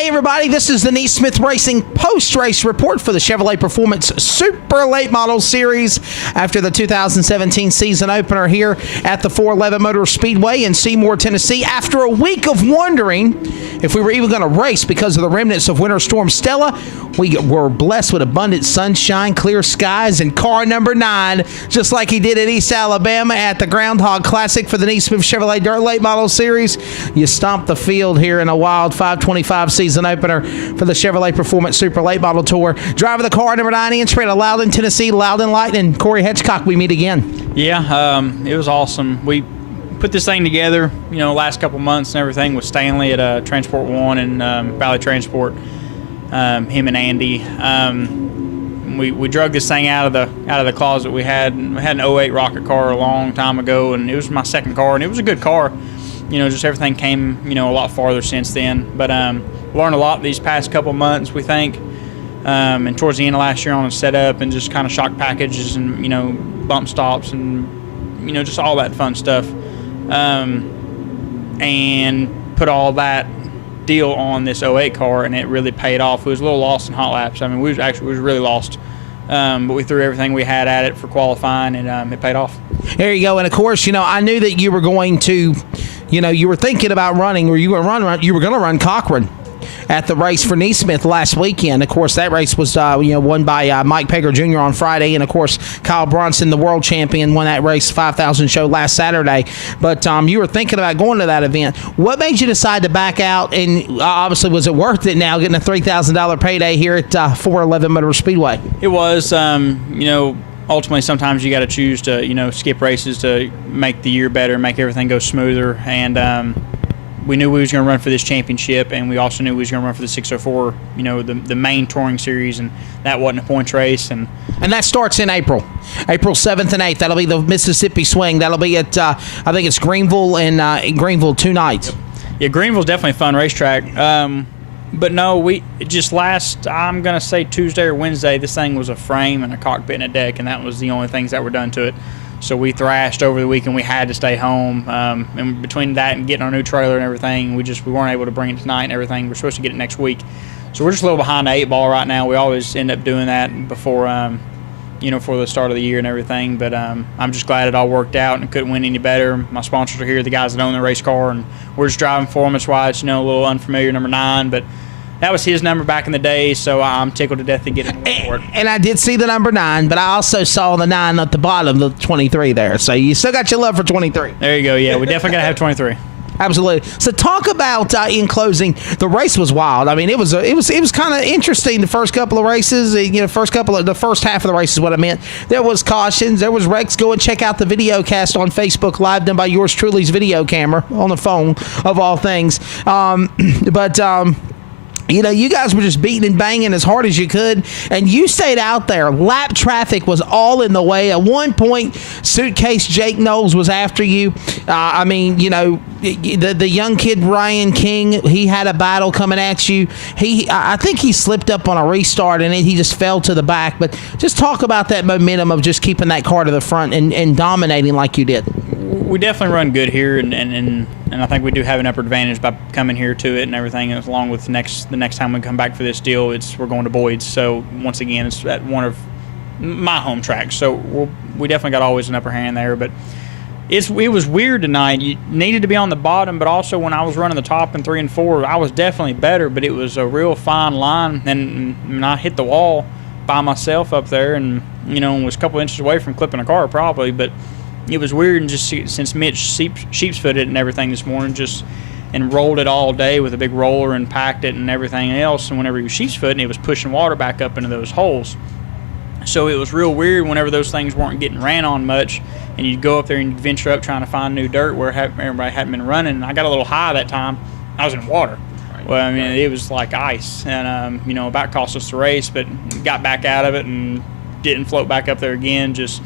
Hey everybody, this is the Neesmith Racing post-race report for the Chevrolet Performance Super Late Model Series after the 2017 season opener here at the 411 Motor Speedway in Seymour, Tennessee. After a week of wondering if we were even going to race because of the remnants of Winter Storm Stella, we were blessed with abundant sunshine, clear skies, and car number 9, just like he did at East Alabama at the Groundhog Classic for the Neesmith Chevrolet Dirt Late Model Series. You stomped the field here in a wild 525 season opener for the Chevrolet Performance Super Late Model Tour. Driver of the car, number 9, straight out of Loudon, Tennessee, Loudon Lightning, Corey Hedgecock. We meet again. Yeah, it was awesome. We put this thing together, last couple months and everything with Stanley at Transport One and Valley Transport. Him and Andy. We drug this thing out of the closet. We had an 08 rocket car a long time ago, and it was my second car, and it was a good car. Just everything came, a lot farther since then. But learned a lot these past couple months, we think. And towards the end of last year on the setup and just kind of shock packages and, bump stops and, just all that fun stuff. And put all that deal on this 08 car, and it really paid off. We was a little lost in hot laps. I mean, we was really lost. But we threw everything we had at it for qualifying, and it paid off. There you go. And of course, I knew that you were going to, you were thinking about running, or you were going to run Cochran at the race for Neesmith last weekend. Of course, that race was won by Mike Peger Jr. on Friday, and of course Kyle Bronson, the world champion, won that race 5,000 show last Saturday. But you were thinking about going to that event. What made you decide to back out? And obviously, was it worth it now getting a $3,000 payday here at 411 Motor Speedway? It was. Ultimately, sometimes you got to choose to skip races to make the year better, make everything go smoother, and we knew we was going to run for this championship, and we also knew we was going to run for the 604, the main touring series, and that wasn't a points race. And that starts in April 7th and 8th. That'll be the Mississippi Swing. That'll be at, I think it's Greenville and Greenville 2 nights. Yeah, Greenville's definitely a fun racetrack. But no, I'm going to say Tuesday or Wednesday, this thing was a frame and a cockpit and a deck, and that was the only things that were done to it. So we thrashed over the weekend. We had to stay home. And between that and getting our new trailer and everything, we weren't able to bring it tonight and everything. We're supposed to get it next week. So we're just a little behind the 8 ball right now. We always end up doing that before, for the start of the year and everything. But I'm just glad it all worked out and couldn't win any better. My sponsors are here, the guys that own the race car, and we're just driving for them. That's why it's, a little unfamiliar, number 9. But that was his number back in the day, so I'm tickled to death to get it for it. And I did see the number 9, but I also saw the 9 at the bottom, the 23 there. So you still got your love for 23. There you go. Yeah, we definitely got to have 23. Absolutely. So talk about in closing, the race was wild. I mean, it was kind of interesting the first couple of races. The first half of the race is what I meant. There was cautions, there was wrecks. Go and check out the video cast on Facebook Live done by yours truly's video camera on the phone of all things. You guys were just beating and banging as hard as you could, and you stayed out there. Lap traffic was all in the way. At one point, Suitcase Jake Knowles was after you. The young kid Ryan King, he had a battle coming at you. I think he slipped up on a restart, and he just fell to the back. But just talk about that momentum of just keeping that car to the front and dominating like you did. We definitely run good here, and I think we do have an upper advantage by coming here to it and everything. And along with the next time we come back for this deal, we're going to Boyd's. So once again, it's at one of my home tracks. So we definitely got always an upper hand there. But it was weird tonight. You needed to be on the bottom, but also when I was running the top in 3 and 4, I was definitely better. But it was a real fine line, and I hit the wall by myself up there, and was a couple inches away from clipping a car probably, but. It was weird, and just since Mitch sheepsfooted it and everything this morning, and rolled it all day with a big roller and packed it and everything else. And whenever he was sheepsfooting, it was pushing water back up into those holes. So it was real weird whenever those things weren't getting ran on much, and you'd go up there and you'd venture up trying to find new dirt where everybody hadn't been running. And I got a little high that time. I was in water. Well, I mean, it was like ice, and about cost us the race, but got back out of it and didn't float back up there again. Just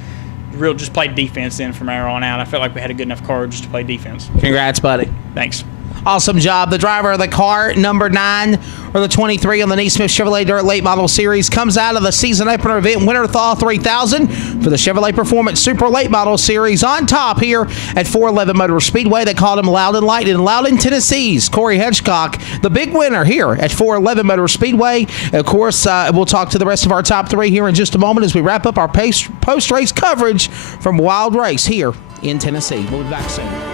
played defense then from there on out. I felt like we had a good enough car just to play defense. Congrats, buddy. Thanks. Awesome job. The driver of the car, number 9, or the 23 on the Neesmith Chevrolet Dirt Late Model Series, comes out of the season opener event winner Thaw 3000 for the Chevrolet Performance Super Late Model Series. On top here at 411 Motor Speedway, they called him Loudon Light in Loudon, Tennessee's Corey Hedgecock, the big winner here at 411 Motor Speedway. Of course, we'll talk to the rest of our top 3 here in just a moment as we wrap up our post-race coverage from Wild Race here in Tennessee. We'll be back soon.